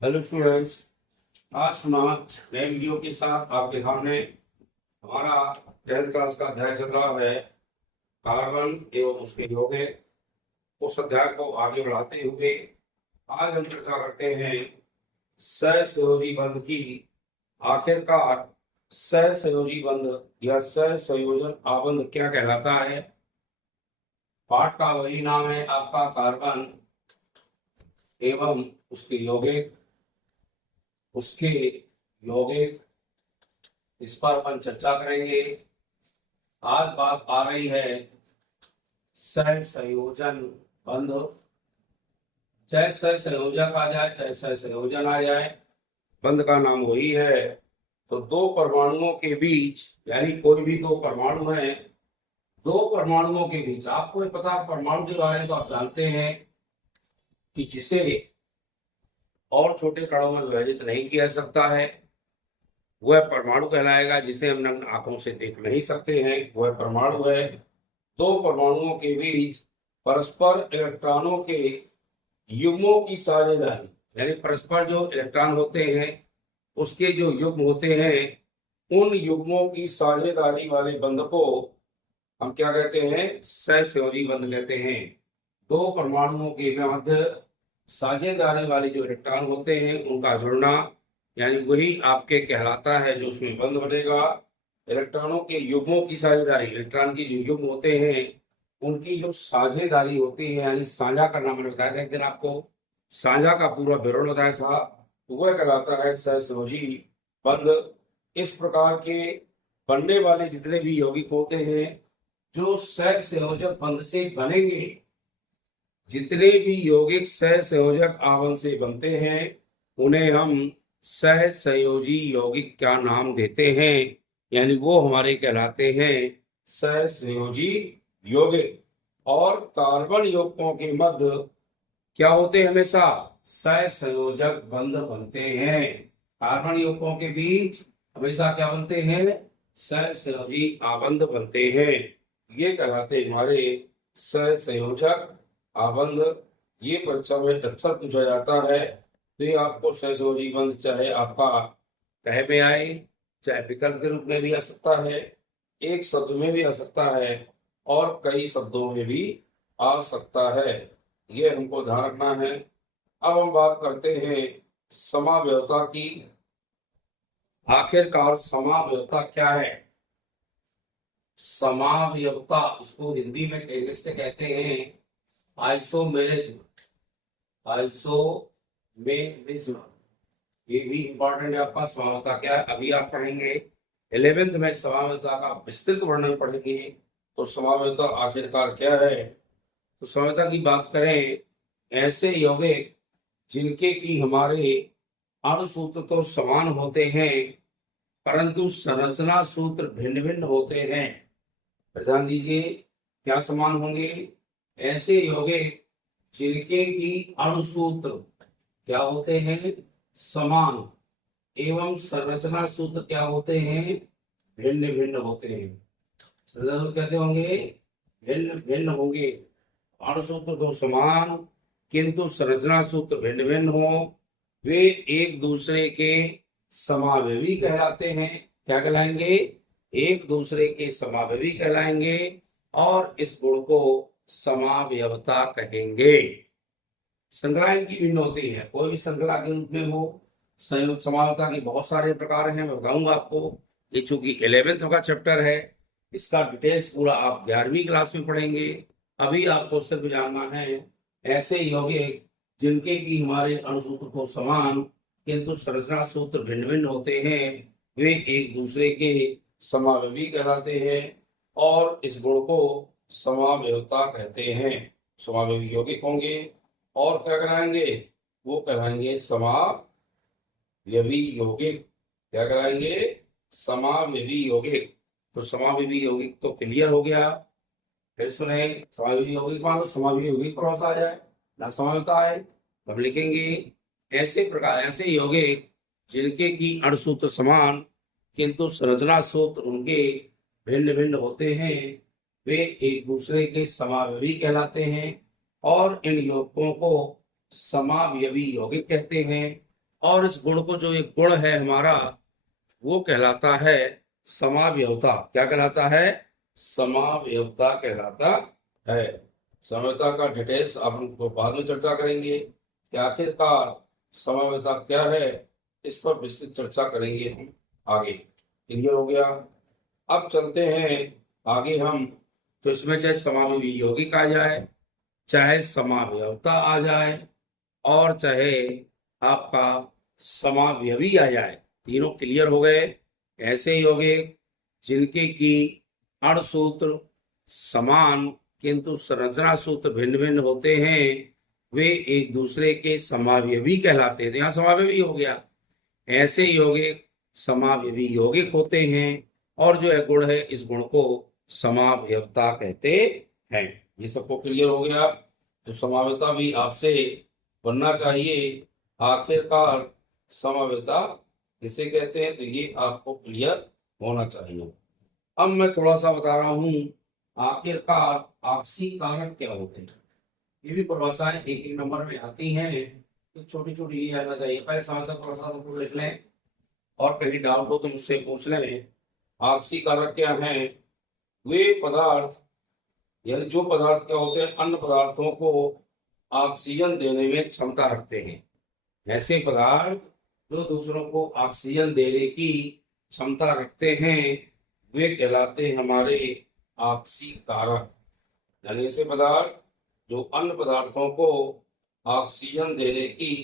Hello students. आज हम नए वीडियो के साथ आपके सामने हमारा 10th क्लास का अध्याय चल रहा है कार्बन एवं उसके यौगिक। उस अध्याय को आगे बढ़ाते हुए आज हम चर्चा करते हैं सहसंयोजी बंध की। आखिरकार सहसंयोजी बंध या सहसंयोजन आबंध क्या कहलाता है। पाठ का वही नाम है आपका कार्बन एवं उसके यौगिक। इस पर अपन चर्चा करेंगे। आज बात आ रही है सहसंयोजन बंध। चाहे सहसंयोजक आ जाए चाहे सहसंयोजन आ जाए, बंध का नाम वही है। तो दो परमाणुओं के बीच, यानी कोई भी दो परमाणु हैं, दो परमाणुओं के बीच, आपको पता है परमाणु के बारे में तो आप जानते हैं कि जिसे और छोटे कणों में विभाजित नहीं किया जा सकता है वह परमाणु कहलाएगा। जिसे हम नग्न आंखों से देख नहीं सकते हैं वह परमाणु है। दो परमाणुओं के बीच परस्पर इलेक्ट्रॉनों के युग्मों की साझेदारी, यानी परस्पर जो इलेक्ट्रॉन होते हैं उसके जो युग्म होते हैं उन युग्मों की साझेदारी वाले बंध को हम क्या कहते हैं? सहसंयोजी बंध कहते हैं। दो परमाणुओं के मध्य साझेदारी वाले जो इलेक्ट्रॉन होते हैं उनका जुड़ना, यानी वही आपके कहलाता है जो उसमें बंध बनेगा। इलेक्ट्रॉनों के युग्मों की साझेदारी, इलेक्ट्रॉन के जो युग्म होते हैं उनकी जो साझेदारी होती है, यानी साझा करना, मैंने बताया था एक दिन आपको, साझा का पूरा विवरण बताया था, तो वह कहलाता है सहसंयोजी बंध। इस प्रकार के बनने वाले जितने भी यौगिक होते हैं जो सहसंयोजक बंध से बनेंगे, जितने भी यौगिक सहसंयोजक आबंध से बनते हैं उन्हें हम सहसंयोजी यौगिक क्या नाम देते हैं, यानी वो हमारे कहलाते हैं सहसंयोजी यौगिक। और कार्बन यौगिकों के मध्य क्या होते हैं? हमेशा सहसंयोजक बंध बनते हैं। कार्बन यौगिकों के बीच हमेशा क्या बनते हैं? सहसंयोजी आबंध बनते हैं। ये कहलाते हमारे सहसंयोजक आबंध। ये परीक्षा में अक्सर पूछा जाता है। तो ये आपको सहसंयोजी बंध चाहे आपका कह में आए, चाहे विकल्प के रूप में भी आ सकता है, एक शब्द में भी आ सकता है और कई शब्दों में भी आ सकता है। ये हमको ध्यान रखना है। अब हम बात करते हैं समावयवता की। आखिरकार समावयवता क्या है? समावयवता उसको हिंदी में कैसे कहते हैं? आइसोमेरिज्म। आइसोमेरिज्म ये भी इंपॉर्टेंट है आपका। समावयवता क्या है अभी आप पढ़ेंगे। 11th में समावयवता का विस्तृत वर्णन पढ़ेंगे। तो समावयवता आखिरकार क्या है? तो समावयवता की बात करें, ऐसे यौगिक जिनके की हमारे अणुसूत्र तो समान होते हैं परंतु संरचना सूत्र भिन्न भिन्न होते हैं। ध्यान दीजिए, क्या समान होंगे? ऐसे यौगिक जिनके की अणुसूत्र क्या होते हैं? समान, एवं संरचना सूत्र क्या होते हैं? भिन्न भिन्न होते हैं। संरचना कैसे होंगे? भिन्न भिन्न होंगे। अणुसूत्र तो समान किंतु संरचना सूत्र भिन्न भिन्न हो, वे एक दूसरे के समावयवी कहलाते हैं। क्या कहलाएंगे? एक दूसरे के समावयवी कहलाएंगे और इस गुण को समावयवता कहेंगे। श्रृंखला इनकी भिन्न होती है, कोई भी श्रृंखला के रूप में हो। संयुक्त समावयवता के बहुत सारे प्रकार हैं, मैं बताऊंगा आपको। ये चूंकि 11th का चैप्टर है, इसका डिटेल्स पूरा आप 11वीं क्लास में पढ़ेंगे। अभी आपको सिर्फ जानना है ऐसे यौगिक जिनके की हमारे अणुसूत्र को समान किंतु संरचना सूत्र भिन्न भिन्न होते हैं, वे एक दूसरे के समावयवी कहलाते हैं और इस गुण को समावयवता कहते हैं। समावयवी यौगिक होंगे और क्या कहलाएंगे? वो कहलाएंगे समावयवी यौगिक। क्या कहलाएंगे? समावयवी यौगिक। तो समावयवी यौगिक तो क्लियर हो गया। फिर सुने, समावयवी यौगिक मान लो समावयवी यौगिक पर आ जाए ना समावयवता है, तब लिखेंगे ऐसे प्रकार, ऐसे यौगिक जिनके की अणुसूत्र समान किंतु संरचना सूत्र उनके भिन्न भिन्न होते हैं, वे एक दूसरे के समावयवी कहलाते हैं और इन यौगिकों को समावयवी यौगिक कहते हैं। और इस गुण को, जो एक गुण है हमारा, वो कहलाता है समावयवता। क्या कहलाता है? समावयवता कहलाता है। समावयवता का डिटेल्स आप लोग को बाद में चर्चा करेंगे कि आखिरकार समावयवता क्या है, इस पर विस्तृत चर्चा करेंगे हम आगे। क्लियर हो गया? अब चलते हैं आगे हम। तो इसमें चाहे समावयवी यौगिक आ जाए, चाहे समावयवता आ जाए, और चाहे आपका समावयवी आ जाए, तीनों क्लियर हो गए। ऐसे यौगिक जिनके की अणसूत्र समान किंतु संरचना सूत्र भिन्न भिन्न होते हैं, वे एक दूसरे के समावयवी कहलाते हैं। यहाँ समावयवी हो गया। ऐसे यौगिक समावयवी यौगिक होते हैं, और जो है गुण है, इस गुण को समावयवता कहते हैं। ये सबको क्लियर हो गया? तो समावयवता भी आपसे बनना चाहिए। आखिरकार समावयवता किसे कहते हैं, तो ये आपको क्लियर होना चाहिए। अब मैं थोड़ा सा बता रहा हूं, आखिरकार आपसी कारक क्या होते हैं। ये भी परिभाषाएं एक एक नंबर में आती हैं, तो छोटी छोटी ये आना चाहिए। पहले समझ थोड़ा सा लिख लें, और कहीं डाउट हो तो मुझसे पूछ लें। आपसी कारक क्या हैं? वे पदार्थ, यानी जो पदार्थ क्या होते हैं, अन्य पदार्थों को ऑक्सीजन देने में क्षमता रखते हैं। ऐसे पदार्थ जो दूसरों को ऑक्सीजन देने की क्षमता रखते हैं, वे कहलाते हैं हमारे ऑक्सीकारक। यानी ऐसे पदार्थ जो अन्य पदार्थों को ऑक्सीजन देने की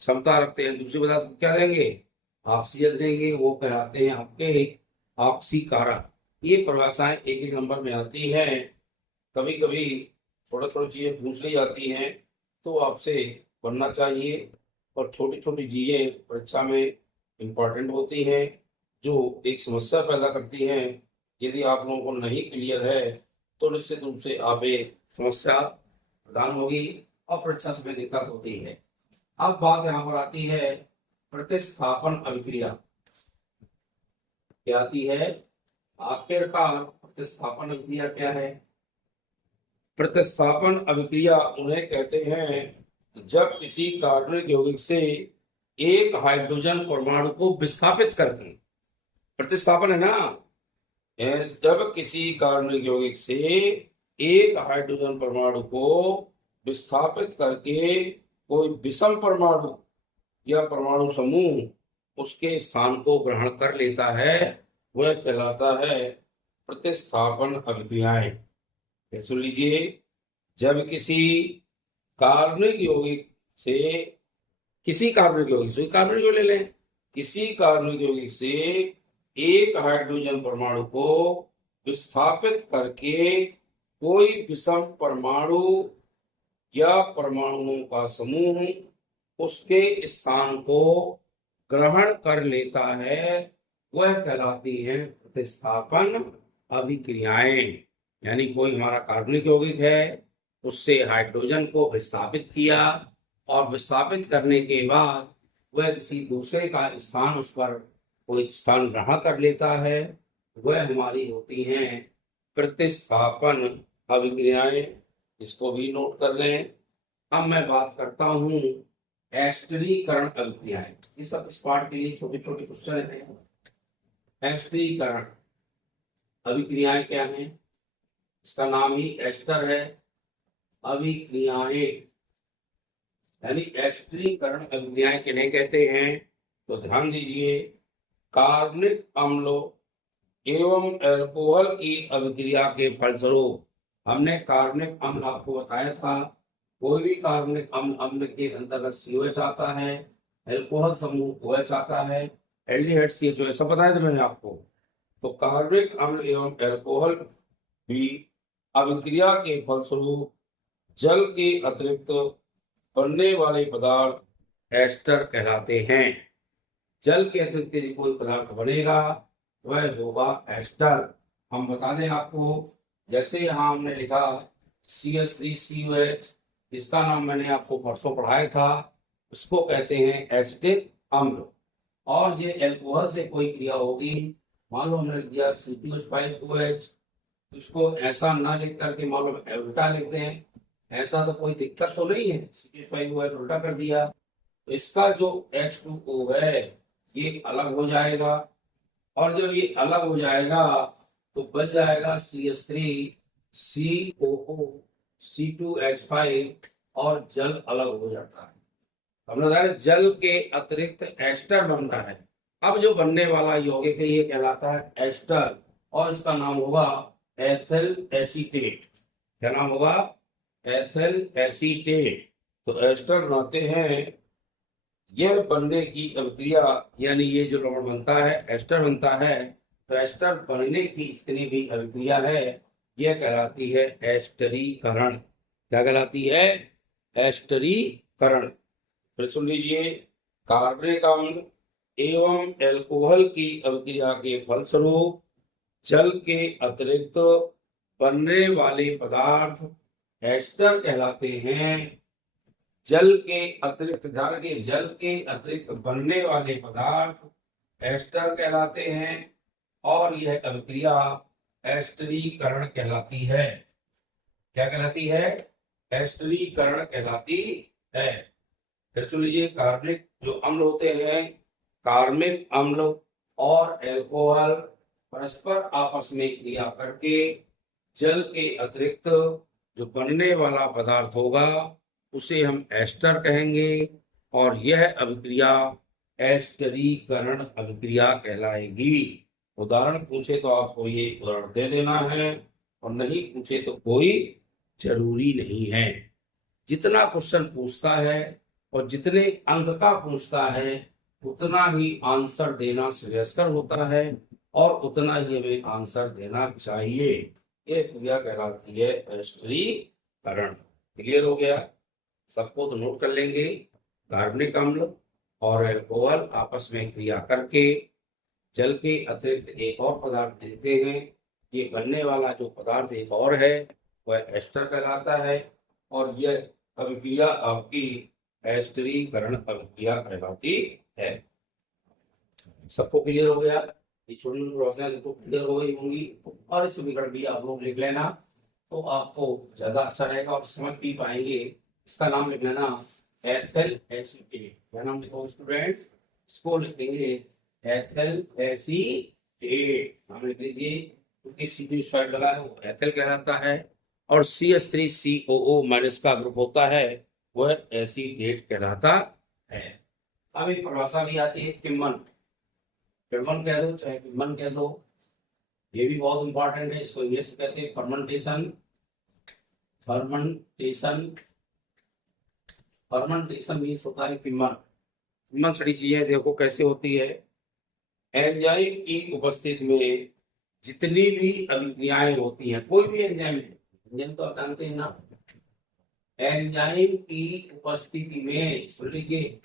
क्षमता रखते हैं, दूसरे पदार्थ को क्या देंगे? ऑक्सीजन देंगे, वो कहलाते हैं आपके ऑक्सीकारक। ये परिभाषाएं एक एक नंबर में आती हैं। कभी कभी थोड़ा थोड़ी चीजें पूछ ली जाती हैं, तो आपसे पढ़ना चाहिए। और छोटी छोटी चीजें परीक्षा में इम्पोर्टेंट होती हैं, जो एक समस्या पैदा करती हैं। यदि आप लोगों को नहीं क्लियर है, तो निश्चित रूप से आप एक समस्या प्रदान होगी और परीक्षा में दिक्कत होती है। अब बात यहाँ पर आती है प्रतिस्थापन अभिक्रिया। क्या आती है? आखिरकार प्रतिस्थापन अभिक्रिया क्या है? प्रतिस्थापन अभिक्रिया उन्हें कहते हैं जब किसी कार्बनिक यौगिक से एक हाइड्रोजन परमाणु को विस्थापित करते हैं। प्रतिस्थापन है ना? जब किसी कार्बनिक यौगिक से एक हाइड्रोजन परमाणु को विस्थापित करके कोई विषम परमाणु या परमाणु समूह उसके स्थान को ग्रहण कर लेता है, वह कहलाता है प्रतिस्थापन अभिक्रियाएं। सुन लीजिए, जब किसी कार्बनिक यौगिक से, किसी कार्बनिक यौगिक से, कार्बनिक यौगिक ले लें, किसी कार्बनिक यौगिक से एक हाइड्रोजन परमाणु को विस्थापित करके कोई विषम परमाणु या परमाणुओं का समूह उसके स्थान को ग्रहण कर लेता है, वह कहलाती है प्रतिस्थापन अभिक्रियाएं। यानी कोई हमारा कार्बनिक यौगिक है, उससे हाइड्रोजन को विस्थापित किया, और विस्थापित करने के बाद वह किसी दूसरे का स्थान, उस पर कोई स्थान ग्रहण कर लेता है, वह हमारी होती हैं प्रतिस्थापन अभिक्रियाएं। इसको भी नोट कर लें। अब मैं बात करता हूं एस्टरीकरण अभिक्रियाएं। ये सब इस पार्ट के लिए छोटे छोटे क्वेश्चन हैं। एस्टरीकरण अभिक्रियाएं क्या हैं? इसका नाम ही एस्टर है। अभिक्रियाएं यानी एस्टरीकरण अभिक्रियाएं किन्हें कहते हैं? तो ध्यान दीजिए, कार्बनिक अम्लों एवं अल्कोहल की अभिक्रिया के फलस्वरूप, हमने कार्बनिक अम्ल आपको बताया था, कोई भी कार्बनिक अम्ल के अंतर्गत COH आता है, अल्कोहल समूह OH आता है, एल्डिहाइड CHO, ऐसा बताया था मैंने आपको। तो कार्बनिक अम्ल एवं अल्कोहल भी अभिक्रिया के फलस्वरूप जल के अतिरिक्त बनने वाले पदार्थ एस्टर कहलाते हैं। जल के अतिरिक्त यदि कोई पदार्थ बनेगा, वह होगा एस्टर। हम बता दें आपको, जैसे यहाँ हमने लिखा CH3COH, इसका नाम मैंने आपको परसों पढ़ाया था, उसको कहते हैं एसिटिक अम्ल। और ये अल्कोहल से कोई क्रिया होगी, मान लो हमने लिख दिया C2H5OH, इसको ऐसा ना लिख करके मान लो उल्टा लिख दें, ऐसा तो कोई दिक्कत तो नहीं है। C2H5OH उल्टा कर दिया, तो इसका जो H2O है ये अलग हो जाएगा, और जब ये अलग हो जाएगा तो बच जाएगा CH3 COO C2H5 और जल अलग हो जाता है। हमने बताया जल के अतिरिक्त एस्टर बनता है। अब जो बनने वाला यौगिक है ये कहलाता है एस्टर, और इसका नाम होगा एथिल एसीटेट। क्या नाम होगा? Ethyl acetate. तो एस्टर बनाते हैं, यह बनने की अभिक्रिया यानी ये जो लवण बनता है एस्टर बनता है, तो एस्टर बनने की जितनी भी अभिक्रिया है यह कहलाती है एस्टरीकरण। क्या कहलाती है? एस्टरीकरण। फिर सुन लीजिए, कार्बनिक अम्ल एवं एल्कोहल की अभिक्रिया के फलस्वरूप जल के अतिरिक्त बनने वाले पदार्थ एस्टर कहलाते हैं। जल के अतिरिक्त बनने वाले पदार्थ एस्टर कहलाते हैं, और यह अभिक्रिया एस्टरीकरण कहलाती है। क्या कहलाती है? एस्टरीकरण कहलाती है। फिर सुन लीजिए, कार्बनिक जो अम्ल होते हैं, कार्बनिक अम्ल और एल्कोहल परस्पर आपस में क्रिया करके जल के अतिरिक्त जो बनने वाला पदार्थ होगा उसे हम एस्टर कहेंगे, और यह अभिक्रिया एस्टरीकरण अभिक्रिया कहलाएगी। उदाहरण पूछे तो आपको ये उदाहरण दे देना है, और नहीं पूछे तो कोई जरूरी नहीं है। जितना क्वेश्चन पूछता है और जितने अंक का पूछता है उतना ही आंसर देना श्रेयस्कर होता है, और उतना ही हमें आंसर देना चाहिए। ये क्रिया कहलाती है एस्टरीकरण। क्लियर हो गया? सबको तो नोट कर लेंगे। कार्बनिक अम्ल और एल्कोहल आपस में क्रिया करके जल के अतिरिक्त एक और पदार्थ देते हैं। ये बनने वाला जो पदार्थ एक और है वह एस्टर कहलाता है, और यह अभिक्रिया आपकी एस्टरीकरण अभिक्रिया कहलाती है। सबको क्लियर हो गया? ये छोटी छोटी प्रोसेस तो क्लियर हो गई होंगी, और इस समीकरण भी आप लोग लिख लेना तो आपको ज्यादा अच्छा रहेगा और समझ भी पाएंगे। इसका नाम लिख लेना एथिल एसीटेट। क्या नाम लिखो स्टूडेंट? इसको लिखेंगे एथिल एसीटेट। नाम लिख लीजिए, क्योंकि C2H5 लगा है वो एथिल कहलाता है, और CH3COO माइनस का ग्रुप होता है वह एसीटेट कहलाता है। अब एक परिभाषा भी आती है किण्वन। किण्वन कह दो चाहे किण्वन कह दो, ये भी बहुत इंपॉर्टेंट है। इसको इंग्लिश कहते हैं फर्मेंटेशन। फर्मेंटेशन फर्मेंटेशन मीन्स होता है किण्वन। किण्वन सारी चीजें देखो कैसे होती है। एंजाइम की उपस्थिति में जितनी भी अभिक्रियाएं होती हैं, कोई भी एंजाइम तो आप जानते हैं ना, एंजाइम की उपस्थिति में, सुन लीजिए,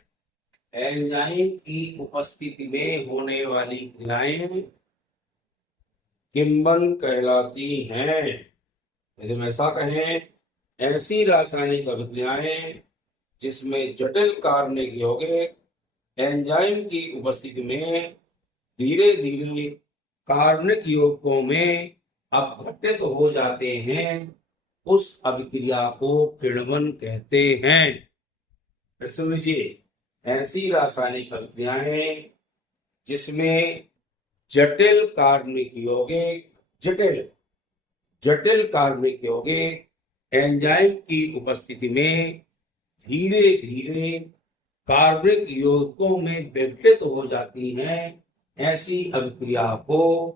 एंजाइम की उपस्थिति में होने वाली क्रियाएं किण्वन कहलाती हैं। यदि हम ऐसा कहें, ऐसी रासायनिक अभिक्रियाएं जिसमें जटिल कार्बनिक यौगिक एंजाइम की उपस्थिति में धीरे धीरे कार्बनिक यौगिकों में अपघटित हो जाते हैं, उस अभिक्रिया को किण्वन कहते हैं। फिर सुन लीजिए, ऐसी रासायनिक अभिक्रियाएं जिसमें जटिल कार्बनिक यौगिक जटिल कार्बनिक यौगिक एंजाइम की उपस्थिति में धीरे धीरे कार्बनिक यौगिकों में विघटित हो जाती हैं, ऐसी अभिक्रिया को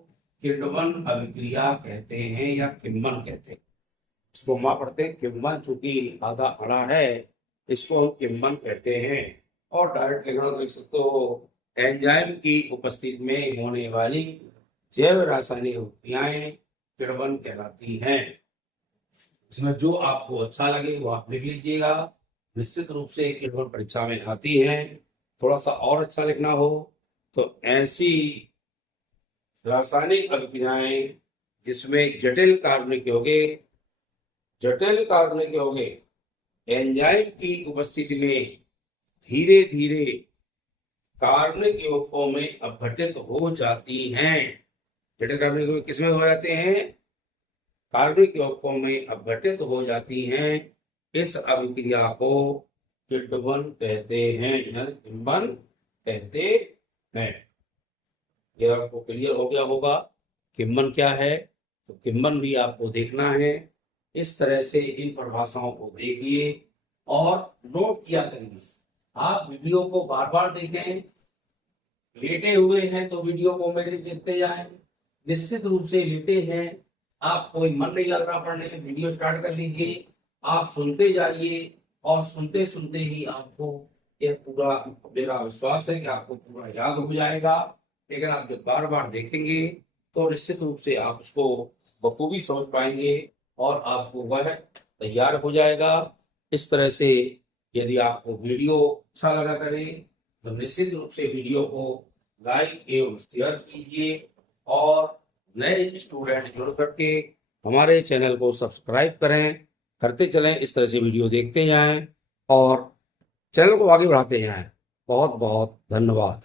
किण्वन अभिक्रिया कहते हैं या किण्वन कहते हैं। इसको हम पढ़ते हैं किण्वन, चूंकि आधा अड़ा है इसको हम किण्वन कहते हैं। और डायरेक्ट लिखना तो लिख सकते हो, एंजाइम की उपस्थिति में होने वाली जैव रासायनिक अभिक्रियाएं किण्वन कहलाती हैं। इसमें जो आपको अच्छा लगे वो आप लिख लीजिएगा। निश्चित रूप से किण्वन परीक्षा में आती है। थोड़ा सा और अच्छा लिखना हो तो ऐसी रासायनिक अभिक्रियाएं जिसमें जटिल कार्बनिक यौगिक एंजाइम की उपस्थिति में धीरे धीरे कार्बनिक यौगिकों में अपघटित हो जाती हैं। जटिल कार्बनिक यौगिक किसमें हो जाते हैं? कार्बनिक यौगिकों में अपघटित हो जाती हैं। इस अभिक्रिया को किण्वन कहते हैं, यानी किण्वन कहते हैं। ये आपको क्लियर हो गया होगा किण्वन क्या है। तो किण्वन भी आपको देखना है। इस तरह से इन परिभाषाओं को देखिए और नोट किया करिए। आप वीडियो को बार बार देखें, लेटे हुए हैं तो वीडियो को मेरे देखते जाएं। निश्चित रूप से लेटे हैं, आप कोई मन नहीं लग रहा पढ़ने में, वीडियो स्टार्ट कर लीजिए, आप सुनते जाइए और सुनते सुनते ही आपको यह पूरा, मेरा विश्वास है कि आपको पूरा याद हो जाएगा। लेकिन आप जब बार बार देखेंगे तो निश्चित रूप से आप उसको बखूबी समझ पाएंगे और आपको वह तैयार हो जाएगा। इस तरह से यदि आपको वीडियो अच्छा लगा करे तो निश्चित रूप से वीडियो को लाइक एवं शेयर कीजिए और नए स्टूडेंट जुड़ करके हमारे चैनल को सब्सक्राइब करें, करते चलें। इस तरह से वीडियो देखते जाएं और चैनल को आगे बढ़ाते जाएं। बहुत बहुत धन्यवाद।